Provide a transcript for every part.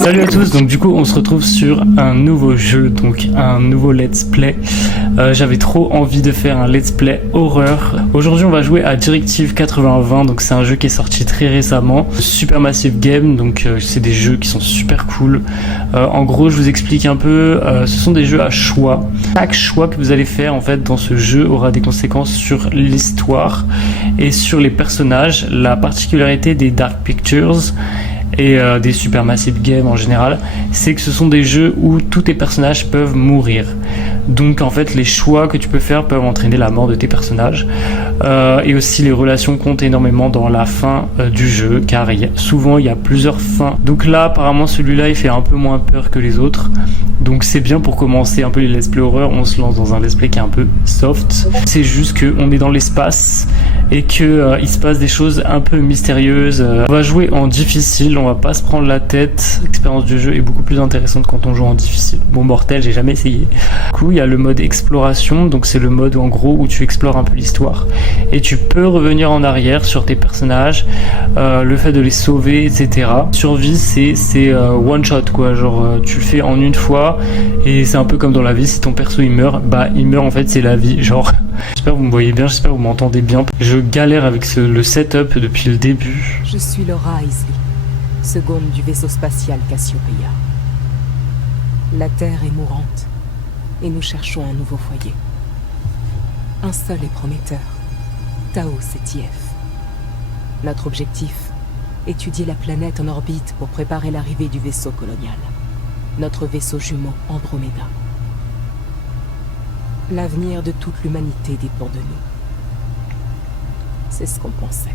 Salut à tous, donc du coup on se retrouve sur un nouveau jeu, donc un nouveau let's play. J'avais trop envie de faire un let's play horreur. Aujourd'hui on va jouer à Directive 8020, donc c'est un jeu qui est sorti très récemment. Supermassive Game, donc c'est des jeux qui sont super cool. En gros je vous explique un peu, ce sont des jeux à choix. Chaque choix que vous allez faire en fait dans ce jeu aura des conséquences sur l'histoire et sur les personnages. La particularité des Dark Pictures et des Supermassive Games en général, c'est que ce sont des jeux où tous tes personnages peuvent mourir. Donc en fait les choix que tu peux faire peuvent entraîner la mort de tes personnages, et aussi les relations comptent énormément dans la fin du jeu, car souvent il y a plusieurs fins. Donc là apparemment celui-là il fait un peu moins peur que les autres, donc c'est bien pour commencer un peu les let's play horreur. On se lance dans un let's play qui est un peu soft. C'est juste qu'on est dans l'espace et que il se passe des choses un peu mystérieuses. On va jouer en difficile, on va pas se prendre la tête. L'expérience du jeu est beaucoup plus intéressante quand on joue en difficile. Bon, mortel, j'ai jamais essayé. Du coup, il y a le mode exploration, donc c'est le mode en gros où tu explores un peu l'histoire et tu peux revenir en arrière sur tes personnages, le fait de les sauver, etc. Survie, c'est one shot quoi, genre tu le fais en une fois et c'est un peu comme dans la vie, si ton perso il meurt, bah il meurt en fait, c'est la vie, genre. J'espère que vous me voyez bien, j'espère que vous m'entendez bien. Je galère avec le setup depuis le début. Je suis Laura Isley, seconde du vaisseau spatial Cassiopeia. La Terre est mourante et nous cherchons un nouveau foyer. Un seul est prometteur, Taos Cetief. Notre objectif, étudier la planète en orbite pour préparer l'arrivée du vaisseau colonial. Notre vaisseau jumeau Andromeda. L'avenir de toute l'humanité dépend de nous. C'est ce qu'on pensait.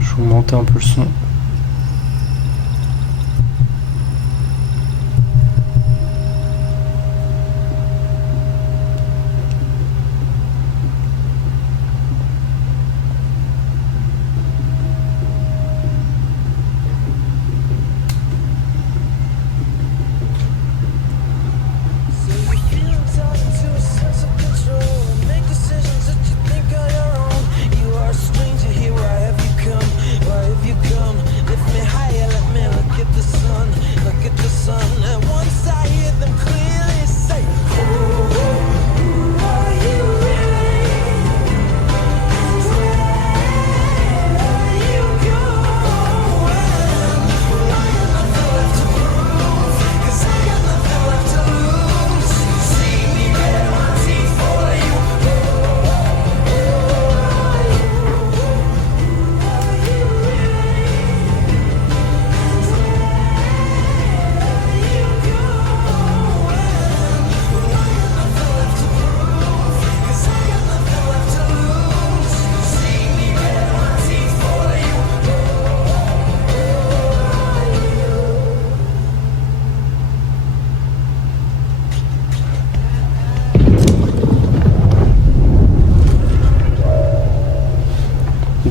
Je vais monter un peu le son.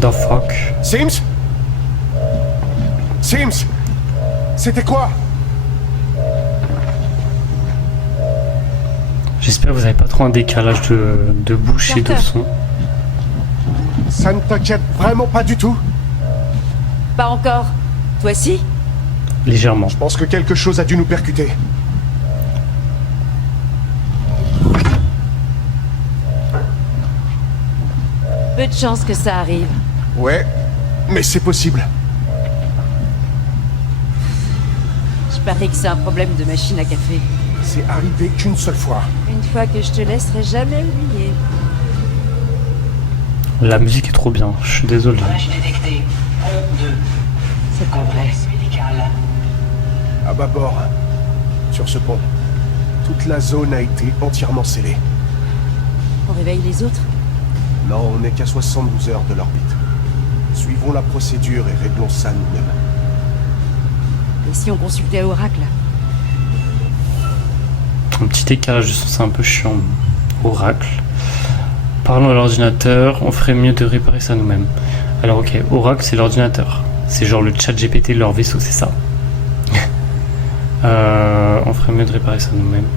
The fuck? Sims? Sims? C'était quoi? J'espère que vous n'avez pas trop un décalage de bouche et de son. Ça ne t'inquiète vraiment pas du tout? Pas encore. Toi si? Légèrement. Je pense que quelque chose a dû nous percuter. Peu de chance que ça arrive. Ouais, mais c'est possible. Je parie que c'est un problème de machine à café. C'est arrivé qu'une seule fois. Une fois que je te laisserai jamais oublier. La musique est trop bien, je suis désolé. C'est pas vrai. À bâbord. sur ce pont. Toute la zone a été entièrement scellée. On réveille les autres? Non, on n'est qu'à 72 heures de l'orbite. Suivons la procédure et réglons ça nous-mêmes. Et si on consultait Oracle? Un petit décalage de son, c'est un peu chiant. Oracle. Parlons à l'ordinateur, on ferait mieux de réparer ça nous-mêmes. Alors ok, Oracle c'est l'ordinateur. C'est genre le chat GPT de leur vaisseau, c'est ça. On ferait mieux de réparer ça nous-mêmes.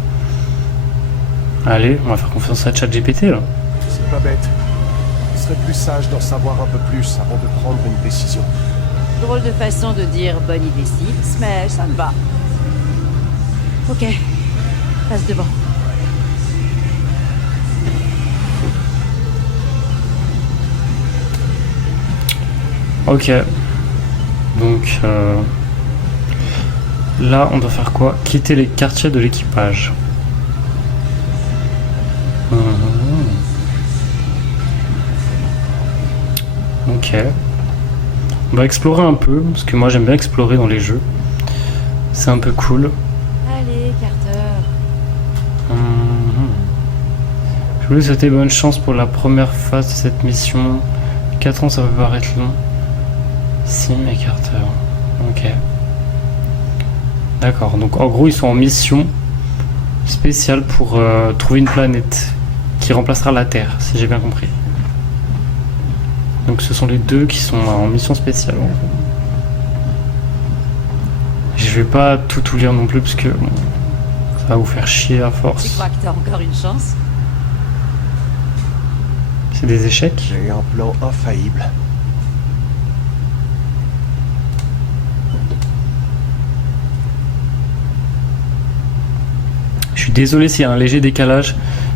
Allez, on va faire confiance à chat GPT là. C'est pas bête. Il serait plus sage d'en savoir un peu plus avant de prendre une décision. Drôle de façon de dire bonne idée 6, mais ça me va. Ok, passe devant. Ok. Donc là on doit faire quoi? Quitter les quartiers de l'équipage. Ok. On va explorer un peu, parce que moi j'aime bien explorer dans les jeux. C'est un peu cool. Allez, Carter. Je voulais souhaiter bonne chance pour la première phase de cette mission. 4 ans ça peut paraître long. Sim et Carter. Ok. D'accord, donc en gros ils sont en mission spéciale pour trouver une planète qui remplacera la Terre, si j'ai bien compris. Donc ce sont les deux qui sont en mission spéciale. Je vais pas tout lire non plus parce que bon, ça va vous faire chier à Tu force. crois que t'as encore une chance? C'est des échecs. J'ai un plan infaillible. Je suis désolé s'il y a un léger décalage.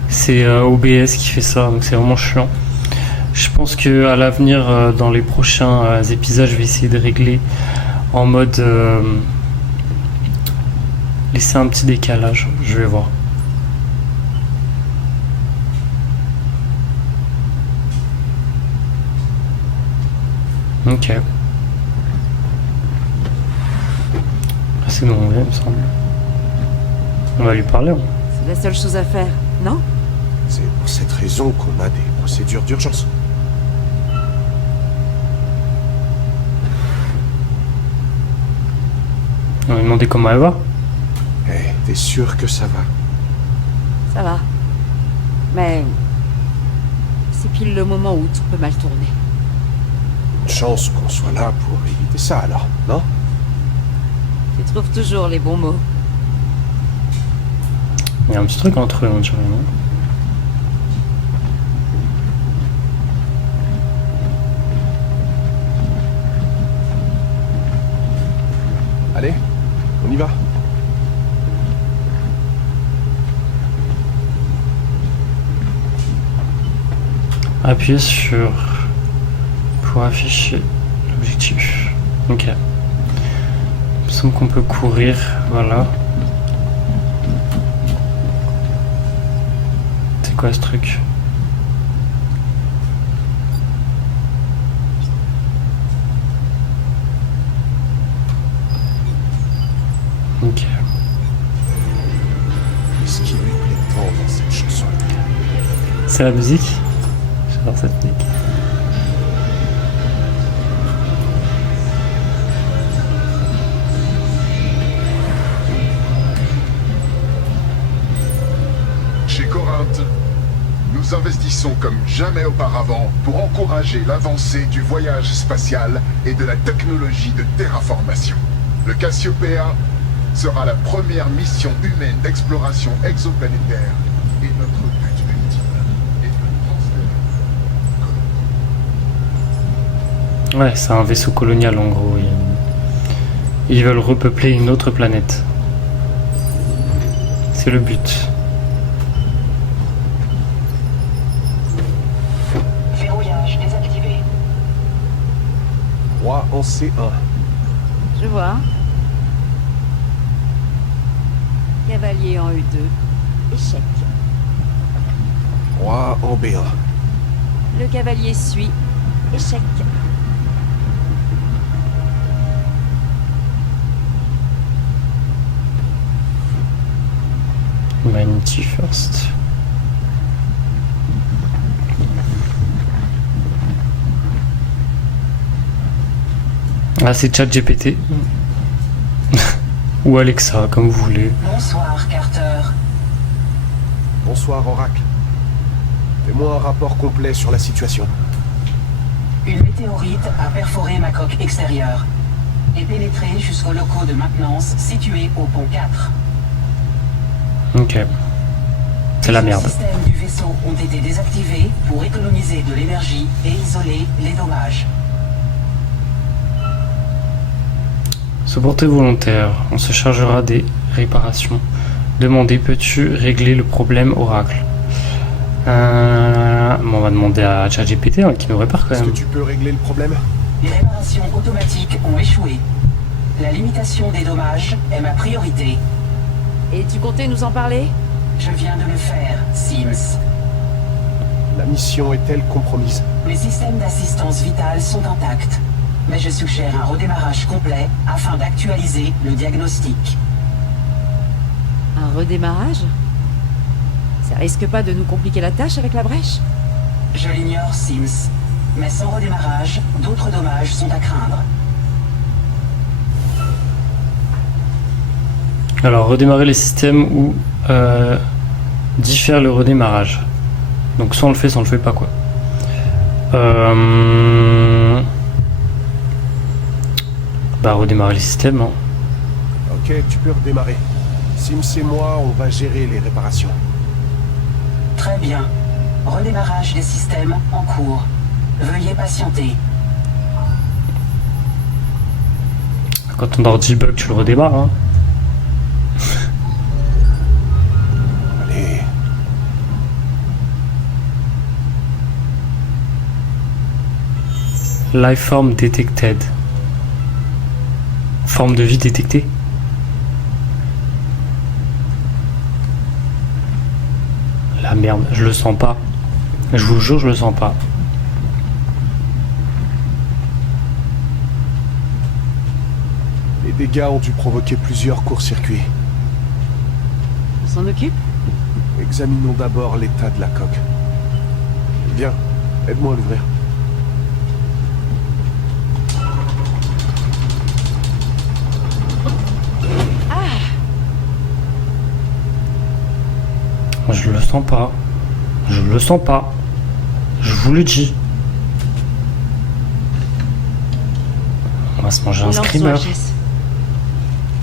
C'est OBS qui fait ça, donc c'est vraiment chiant. Je pense que à l'avenir, dans les prochains épisodes, je vais essayer de régler en mode laisser un petit décalage. Je vais voir. Ok. Ah, c'est bon, il me semble. On va lui parler. Hein. C'est la seule chose à faire, non? C'est pour cette raison qu'on a des procédures d'urgence. On va lui demander comment elle va. Eh, t'es sûr que ça va? Ça va. Mais... c'est pile le moment où tout peut mal tourner. Une chance qu'on soit là pour éviter ça alors, non? Tu trouves toujours les bons mots. Il y a un petit truc entre eux, on dirait, non? Allez, on y va. Appuyez sur pour afficher l'objectif. Ok. Il me semble qu'on peut courir, voilà. C'est quoi ce truc? Ok. Ce qui lui plaît tant dans cette chanson. C'est la musique? J'adore cette musique. Chez Corinthe, nous investissons comme jamais auparavant pour encourager l'avancée du voyage spatial et de la technologie de terraformation. Le Cassiopeia sera la première mission humaine d'exploration exoplanétaire et notre but ultime est de transférer. Ouais, c'est un vaisseau colonial en gros. Ils veulent repeupler une autre planète. C'est le but. Verrouillage désactivé. Roi en C1. Je vois. Cavalier en E2. Échec. Roi en B1. Le cavalier suit. Échec. Humanity first. Ah, c'est ChatGPT. Ou Alexa, comme vous voulez. Bonsoir, Carter. Bonsoir, Oracle. Fais-moi un rapport complet sur la situation. Une météorite a perforé ma coque extérieure et pénétré jusqu'aux locaux de maintenance situés au pont 4. Ok. C'est la merde. Les systèmes du vaisseau ont été désactivés pour économiser de l'énergie et isoler les dommages. Supporter volontaire. On se chargera des réparations. Demandez, peux-tu régler le problème, Oracle? Bon, on va demander à ChatGPT hein, qui nous répare quand Est-ce que même. tu peux régler le problème? Les réparations automatiques ont échoué. La limitation des dommages est ma priorité. Et tu comptais nous en parler? Je viens de le faire, Sims. La mission est-elle compromise? Mes systèmes d'assistance vitale sont intacts, mais je suggère un redémarrage complet afin d'actualiser le diagnostic. Un redémarrage? Ça risque pas de nous compliquer la tâche avec la brèche? Je l'ignore, Sims, mais sans redémarrage, d'autres dommages sont à craindre. Alors, redémarrer les systèmes ou diffère le redémarrage. Donc, soit on le fait, soit on le fait pas, quoi. Bah, redémarrer les systèmes, hein. Ok, tu peux redémarrer. Sims et moi, on va gérer les réparations. Très bien. Redémarrage des systèmes en cours. Veuillez patienter. Quand ton ordi bug, tu le redémarres, hein. Allez. Lifeform detected. Forme de vie détectée. La merde, je le sens pas. Je vous jure, je le sens pas. Les dégâts ont dû provoquer plusieurs courts-circuits. On s'en occupe? Examinons d'abord l'état de la coque. Viens, aide-moi à l'ouvrir. Je le sens pas. Je le sens pas. Je vous le dis. On va se manger un Lançons screamer. un geste.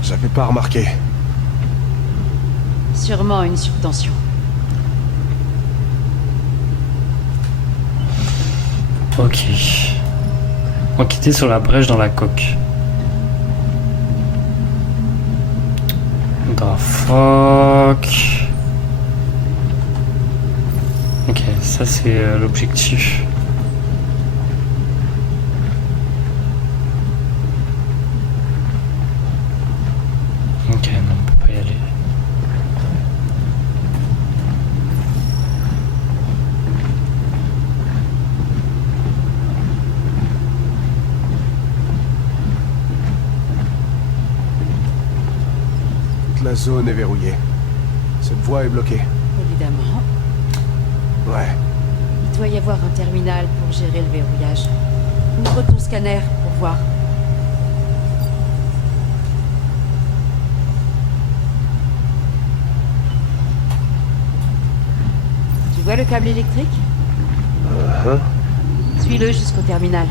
J'avais pas remarqué. Sûrement une subtension. Ok. Enquêter sur la brèche dans la coque. The fuck. Ok, ça c'est l'objectif. Ok, non, on peut pas y aller. Toute la zone est verrouillée. Cette voie est bloquée. Évidemment. Ouais. Il doit y avoir un terminal pour gérer le verrouillage. Ouvre ton scanner pour voir. Tu vois le câble électrique? Suis-le jusqu'au terminal.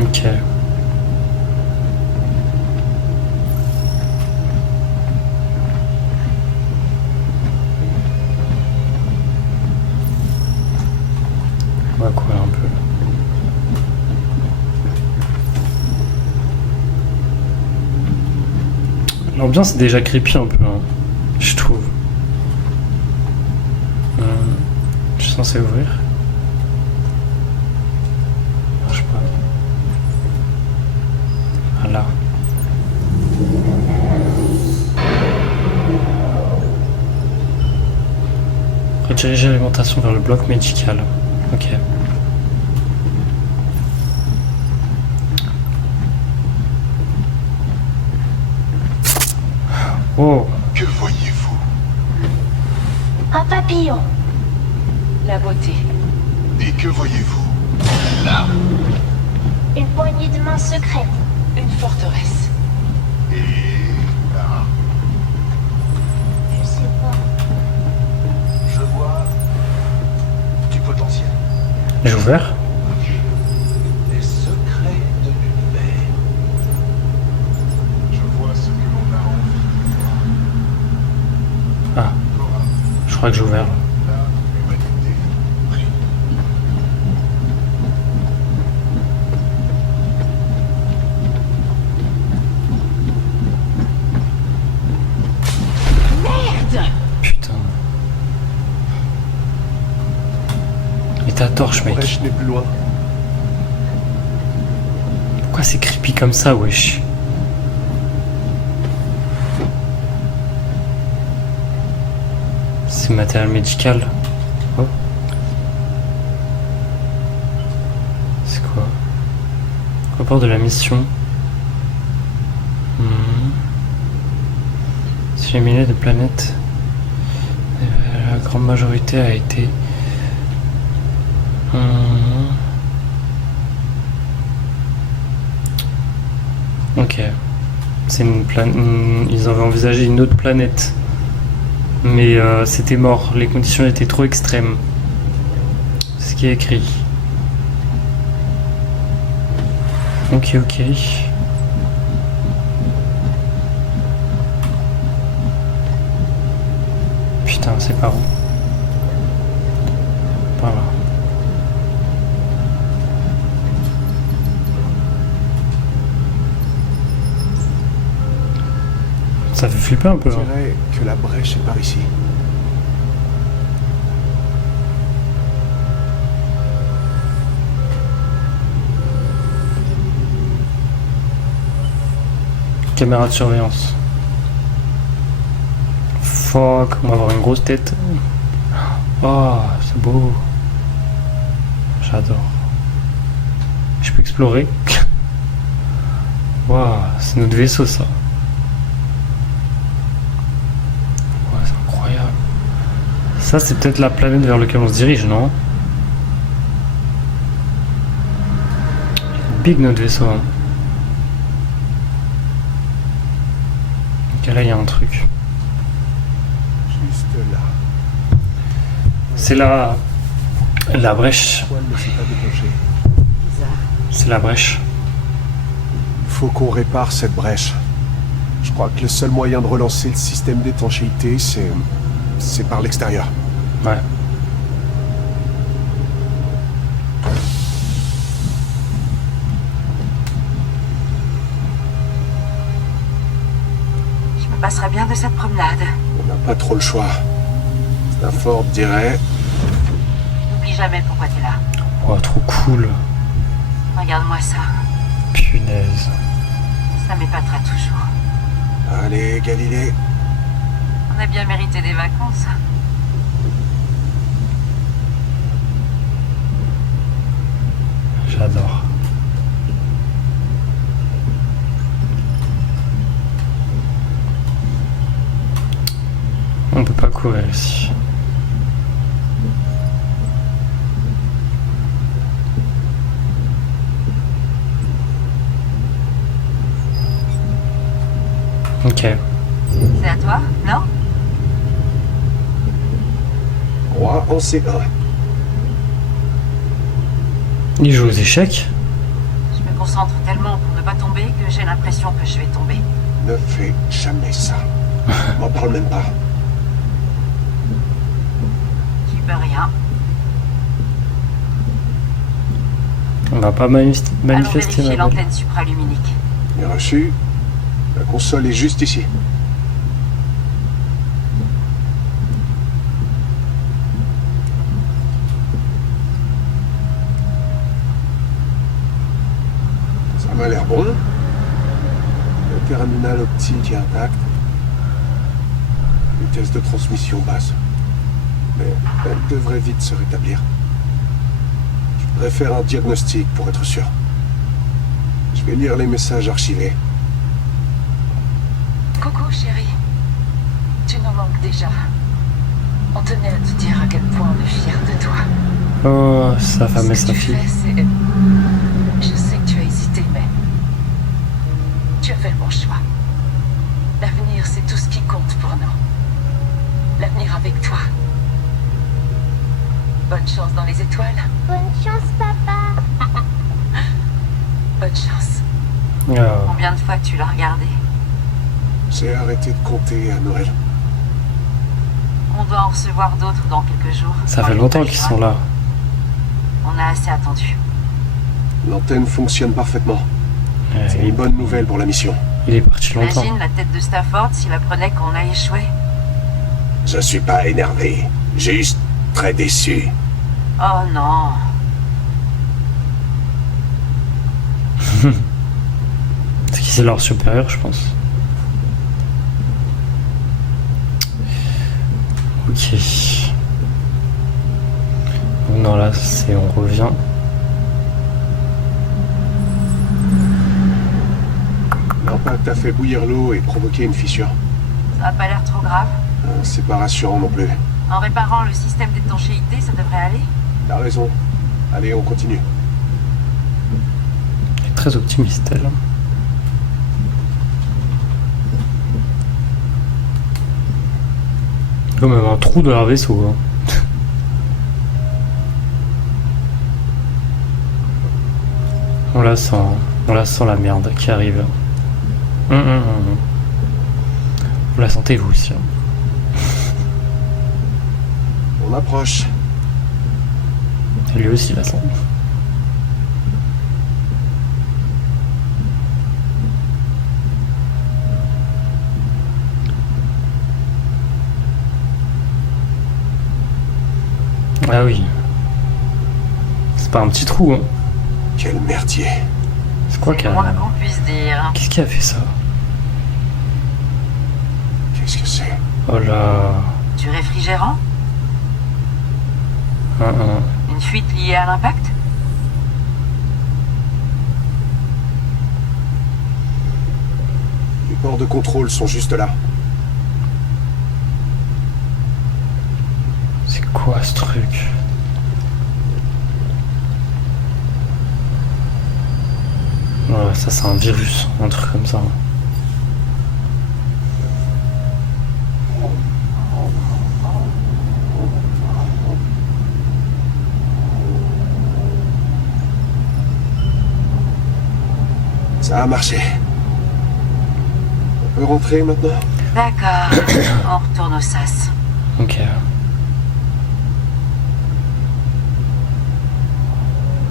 Ok. On va courir un peu. L'ambiance est déjà creepy un peu, hein, je trouve. Je suis censé ouvrir. Marche pas. Voilà. Rediriger l'alimentation vers le bloc médical. Ok. Oh, Que voyez-vous? Un papillon. La beauté. Et que voyez-vous? Là. Une poignée de main secrète. Une forteresse. Et là. Je sais pas. Je vois du potentiel. j'ai ouvert. Les secrets de l'univers. Je vois ce que l'on a envie. Ah, je crois que j'ai ouvert. La humanité brille. Putain. Et ta torche, La mec. brèche n'est plus loin. Pourquoi c'est creepy comme ça, wesh? C'est matériel médical. Oh. C'est quoi? Rapport de la mission. Si les milliers de planètes, la grande majorité a été. Ok. C'est une planète. Ils avaient envisagé une autre planète. Mais c'était mort. Les conditions étaient trop extrêmes. C'est ce qui est écrit. Ok, ok. Putain, c'est par où? Par là. Ça fait flipper un peu. Je Hein. dirais que la brèche est par ici. Caméra de surveillance. Fuck, on va avoir une grosse tête. Oh, c'est beau. J'adore. Je peux explorer. Waouh, c'est notre vaisseau ça. Ouais, c'est incroyable. Ça, c'est peut-être la planète vers laquelle on se dirige, non? Big notre vaisseau. Hein. Ok, là, il y a un truc. Juste là. C'est la brèche. Pourquoi elle ne s'est pas déclenchée? C'est la brèche. Il faut qu'on répare cette brèche. Je crois que le seul moyen de relancer le système d'étanchéité, c'est par l'extérieur. Ouais. Je me passerai bien de cette promenade. On n'a pas trop le choix. Stafford dirait... N'oublie jamais pourquoi t'es là. Oh, trop cool. Regarde-moi ça. Punaise. Ça m'épatera toujours. Allez, Galilée. On a bien mérité des vacances. J'adore. On peut pas courir ici. Ok. C'est à toi, non? Roi en C1. Il joue aux échecs. Je me concentre tellement pour ne pas tomber que j'ai l'impression que je vais tomber. Ne fais jamais ça. M'en parle même pas. Tu peux rien. On va pas manifester Allons ma vérifier belle. l'antenne supraluminique. Bien reçu. La console est juste ici. Ça m'a l'air bon. Le terminal optique est intact. Vitesse de transmission basse. Mais elle devrait vite se rétablir. Je préfère un diagnostic pour être sûr. Je vais lire les messages archivés. Coucou chérie. Tu nous manques déjà. On tenait à te dire à quel point on est fiers de toi. Oh, sa femme et Ce que sa tu fille. fais, c'est... Je sais que tu as hésité, mais... Tu as fait le bon choix. L'avenir, c'est tout ce qui compte pour nous. L'avenir avec toi. Bonne chance dans les étoiles. Bonne chance, papa. Bonne chance. Oh. Combien de fois tu l'as regardé? J'ai arrêté de compter à Noël. On doit en recevoir d'autres dans quelques jours. Ça Quand fait ils longtemps vont qu'ils pas sont là. On a assez attendu. L'antenne fonctionne parfaitement. C'est Il, une bonne nouvelle pour la mission. il est parti longtemps. Imagine la tête de Stafford s'il apprenait qu'on a échoué. Je suis pas énervé, juste très déçu. Oh non. C'est qui, c'est leur supérieur, je pense. Ok. Non, là, c'est on revient. L'impact a fait bouillir l'eau et provoqué une fissure. Ça a pas l'air trop grave. C'est pas rassurant non plus. En réparant le système d'étanchéité, ça devrait aller. T'as raison. Allez, on continue. Elle est très optimiste, elle. Il y a même un trou dans leur vaisseau. Hein. On la sent la merde qui arrive. Vous la sentez vous aussi. Hein. On approche. Et lui aussi la sent. Ah oui. C'est pas un petit trou, hein. Quel merdier. C'est quoi C'est qu'elle le moins qu'on puisse dire. Qu'est-ce qui a fait ça? Qu'est-ce que c'est? Oh là. Du réfrigérant? Une fuite liée à l'impact? Les ports de contrôle sont juste là. C'est quoi ce truc? Ouais, ça c'est un virus, un truc comme ça. Ça a marché. On peut rentrer maintenant? D'accord. On retourne au SAS. Ok.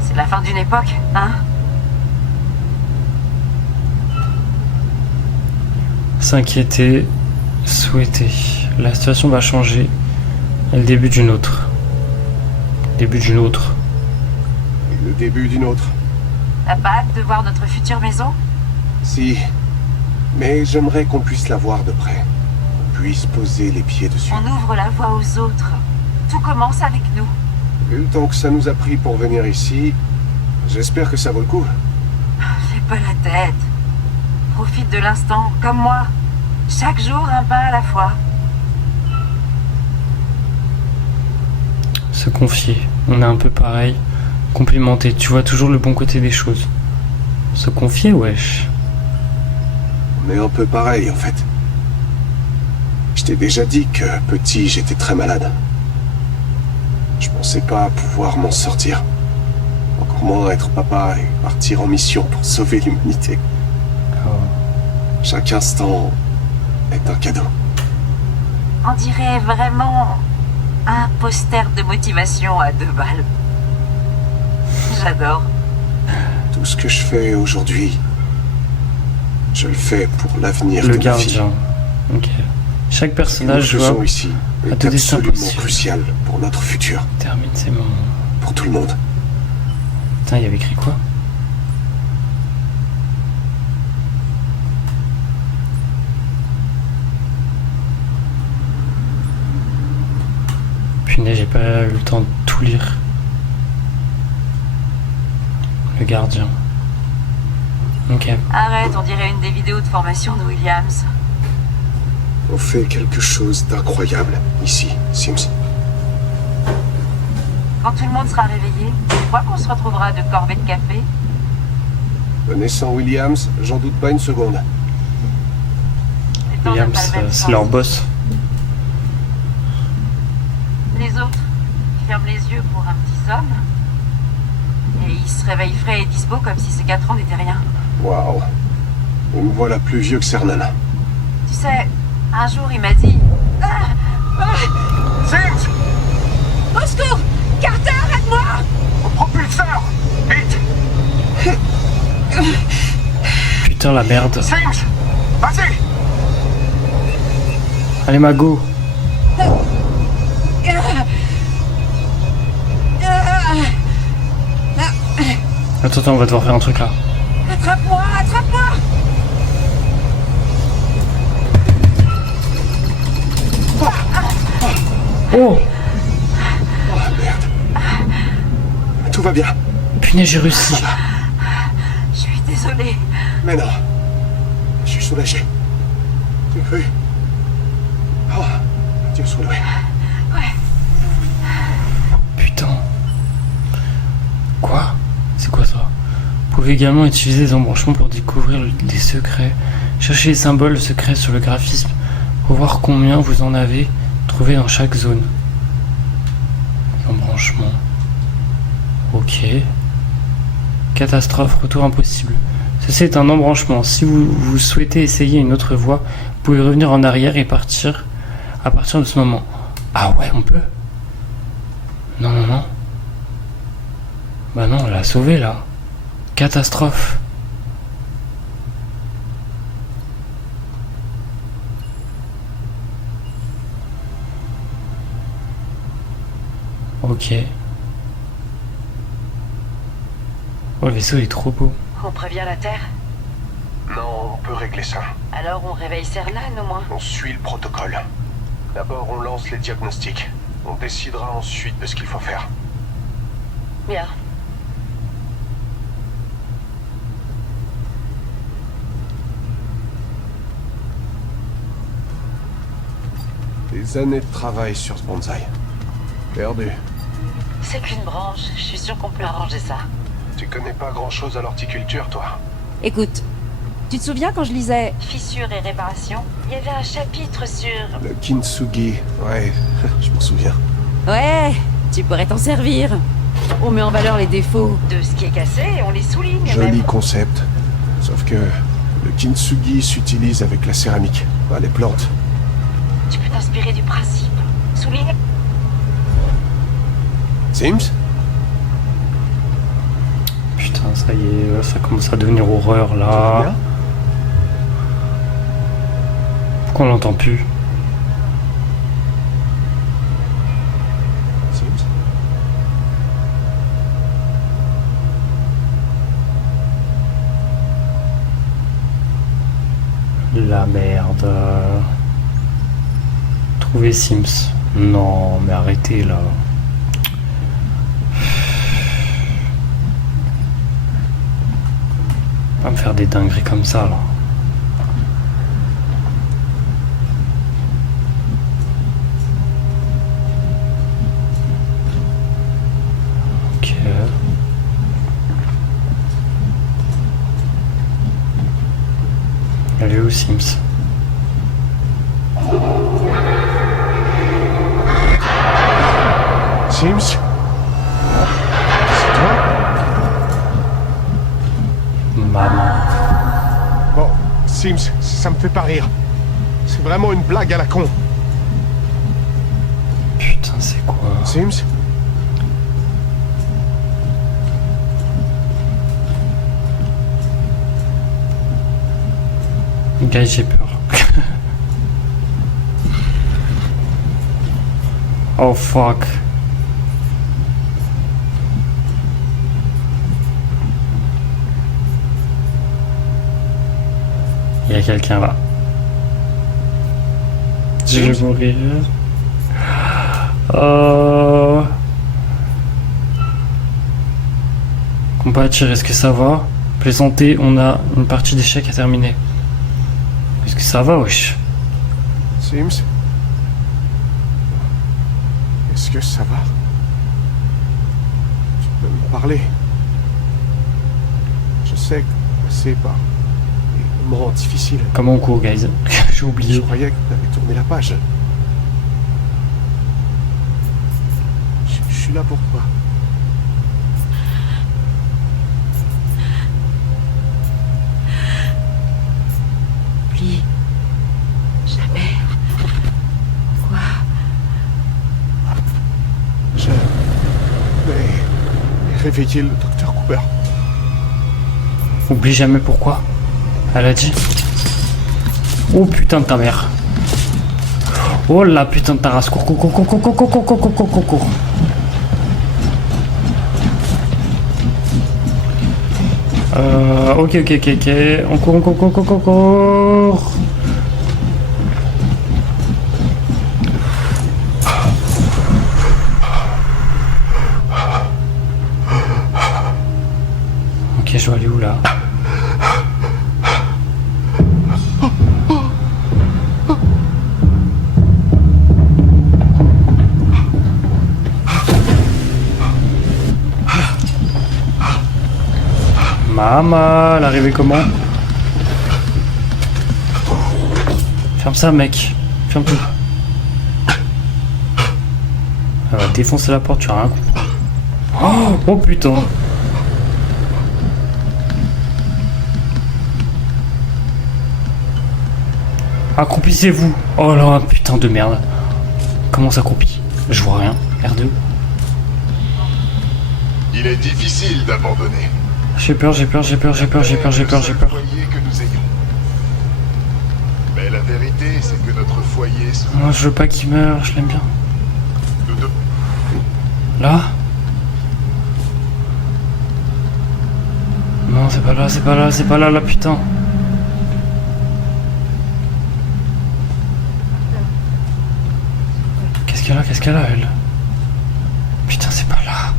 C'est la fin d'une époque, hein? S'inquiéter, souhaiter. La situation va changer. Et le début d'une autre. Début d'une autre. Et le début d'une autre. T'as pas hâte de voir notre future maison? Si. Mais j'aimerais qu'on puisse la voir de près. Qu'on puisse poser les pieds dessus. On ouvre la voie aux autres. Tout commence avec nous. Vu le temps que ça nous a pris pour venir ici, j'espère que ça vaut le coup. Fais pas la tête. Profite de l'instant, comme moi. Chaque jour, un pas à la fois. Se confier. On est un peu pareil. Complémenter. Tu vois toujours le bon côté des choses. Se confier, wesh. On est un peu pareil, en fait. Je t'ai déjà dit que, petit, j'étais très malade. Je pensais pas pouvoir m'en sortir. Encore moins être papa et partir en mission pour sauver l'humanité. Oh. Chaque instant est un cadeau. On dirait vraiment un poster de motivation à 2 balles. J'adore. Tout ce que je fais aujourd'hui, je le fais pour l'avenir de Le ma fille. gardien. Ok. Chaque Ce que nous personnage faisons jouable ici a est deux destins absolument possibles. crucial pour notre futur, termine ses moments. pour tout le monde. Putain, il y avait écrit quoi? Punaise, j'ai pas eu le temps de tout lire. Le gardien. Ok. Arrête, on dirait une des vidéos de formation de Williams. On fait quelque chose d'incroyable ici, Sims. Quand tout le monde sera réveillé, tu crois qu'on se retrouvera à 2 corvées de café? Connaissant Williams, j'en doute pas une seconde. Les temps Williams, n'ont pas le même c'est sens. leur boss. Les autres, ils ferment les yeux pour un petit somme. Et ils se réveillent frais et dispo comme si ces 4 ans n'étaient rien. Waouh. Et me voilà plus vieux que Cernan. Tu sais, un jour il m'a dit... Sims! Au secours! Carter, aide-moi! Au propulseur! Vite! Putain, la merde. Sims! Vas-y! Allez, Mago. Attends, on va devoir faire un truc là. Attrape-moi! Attrape-moi! Oh, Oh merde. Tout va bien. punaise, j'ai réussi. Je suis désolée. Mais non. Je suis soulagé. Tu as cru? Oh, Dieu soit loué. Putain. Quoi? C'est quoi ça? Vous pouvez également utiliser les embranchements pour découvrir des secrets. Cherchez les symboles secrets sur le graphisme pour voir combien vous en avez trouvé dans chaque zone. Embranchement. Ok. Catastrophe, retour impossible. Ceci est un embranchement. Si vous souhaitez essayer une autre voie, vous pouvez revenir en arrière et partir à partir de ce moment. Ah ouais, on peut? Non, non, non. Bah non, on l'a sauvé là. Catastrophe. Ok. Oh, le vaisseau est trop beau. On prévient la Terre? Non, on peut régler ça. Alors on réveille Cernan au moins? On suit le protocole. D'abord, on lance les diagnostics. On décidera ensuite de ce qu'il faut faire. Bien. Des années de travail sur ce bonsaï. Perdu. C'est qu'une branche. Je suis sûre qu'on peut arranger ça. Tu connais pas grand-chose à l'horticulture, toi? Écoute, tu te souviens quand je lisais... Fissures et réparation. Il y avait un chapitre sur... Le kintsugi, ouais, je m'en souviens. Ouais, tu pourrais t'en servir. On met en valeur les défauts. de ce qui est cassé et on les souligne Joli même. concept. Sauf que le kintsugi s'utilise avec la céramique, pas les plantes. Tu peux t'inspirer du principe. Souligne. Sims? Putain, ça y est, ça commence à devenir horreur Tu vas là. bien? Pourquoi on l'entend plus? Sims? La merde. Trouver Sims. Non, mais arrêtez là. Pas me faire des dingueries comme ça là. Ok. Elle est où Sims? Sims? C'est toi? Maman. Bon, Sims, ça me fait pas rire. C'est vraiment une blague à la con. Putain, c'est quoi? Sims? Gars, j'ai peur. Oh fuck. Il y a quelqu'un là. Je vais mourir. Combattre, est-ce que ça va? Plaisanter, on a une partie d'échecs à terminer. Est-ce que ça va, wesh? Sims? Est-ce que ça va? Tu peux me parler? Je sais que passer par des moments difficiles. Comment on court, guys? J'ai Je oublié. croyais que tu avais tourné la page. Je suis là pour toi. Oublie. Jamais. Pourquoi? Je vais réveiller le docteur Cooper. Oublie jamais pourquoi. Elle a dit. Oh putain de ta mère. Oh la putain de ta race. Cours, cours, cours, cours, cours, cours, cours, cours, cours, cours, cours, cours. Ok, ok, ok, ok. On court, on court, on court, on court, on court. Ok, je dois aller où là? Maman, elle est arrivée comment? Ferme ça, mec. Ferme tout. Elle va défoncer la porte, tu as rien compris. Oh putain. Accroupissez-vous. Oh là, putain de merde. Comment s'accroupit? Je vois rien. R2. Il est difficile d'abandonner. J'ai peur, j'ai peur, j'ai peur, j'ai peur, j'ai peur, j'ai peur, j'ai peur. Foyer que nous ayons. Mais la vérité, c'est que notre foyer soit... Moi, je veux pas qu'il meure, je l'aime bien. Nous devons... Là? Non, c'est pas là, c'est pas là, c'est pas là, là, putain. Qu'est-ce qu'elle a, qu'est-ce qu'elle a, elle? Putain, c'est pas là.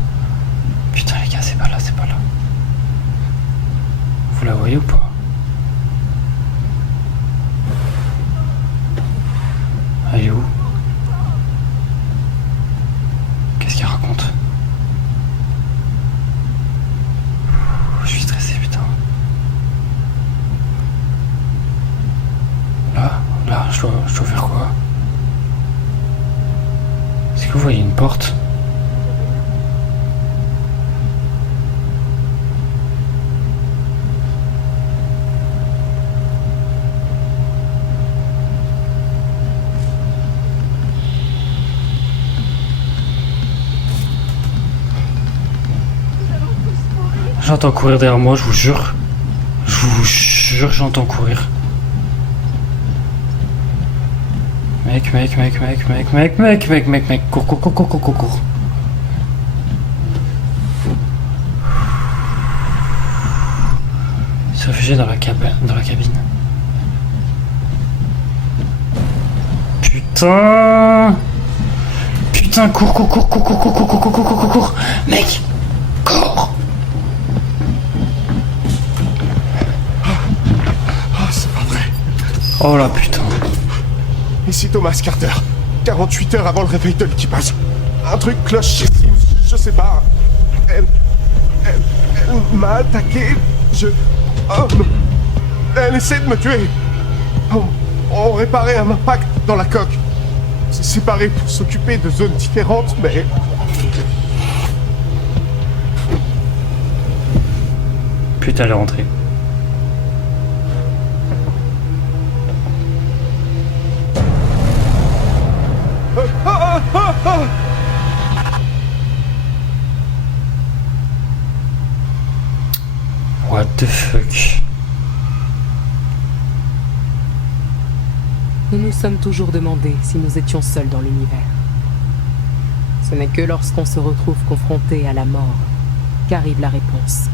Putain, les gars, c'est pas là, c'est pas là. Vous la voyez ou pas? Elle est où? Qu'est-ce qu'elle raconte? Je suis stressé, putain. Là, je dois faire quoi? Est-ce que vous voyez une porte? J'entends courir derrière moi, je vous jure. Je vous jure, j'entends courir. Mec, cours, cours, cours, cours, cours, cours, cours. Il se réfugie dans la cabine. Putain! Putain, cours, cours, cours, cours, cours, cours, cours, cours, cours, cours, cours, cours. Mec! Cours! Ah, c'est pas vrai. Oh la putain. Ici Thomas Carter. 48 heures avant le réveil de l'équipage. Un truc cloche chez Sims, je sais pas. Elle m'a attaqué. Oh, non. Elle essaie de me tuer. On réparait un impact dans la coque. C'est séparé pour s'occuper de zones différentes, mais... Putain, elle est rentrée. What the fuck? Nous nous sommes toujours demandé si nous étions seuls dans l'univers. Ce n'est que lorsqu'on se retrouve confronté à la mort qu'arrive la réponse.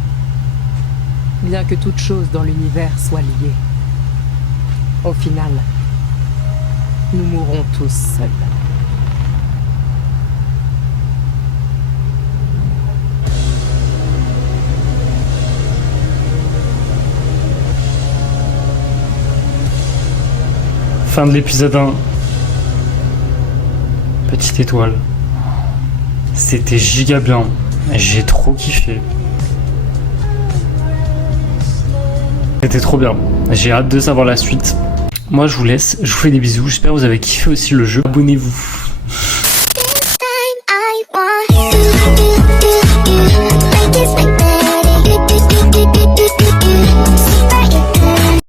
Bien que toute chose dans l'univers soit liée, au final, nous mourrons tous seuls. Fin de l'épisode 1. petite étoile. C'était giga bien. J'ai trop kiffé. C'était trop bien. J'ai hâte de savoir la suite. Moi je vous laisse, je vous fais des bisous. J'espère que vous avez kiffé aussi le jeu. Abonnez-vous.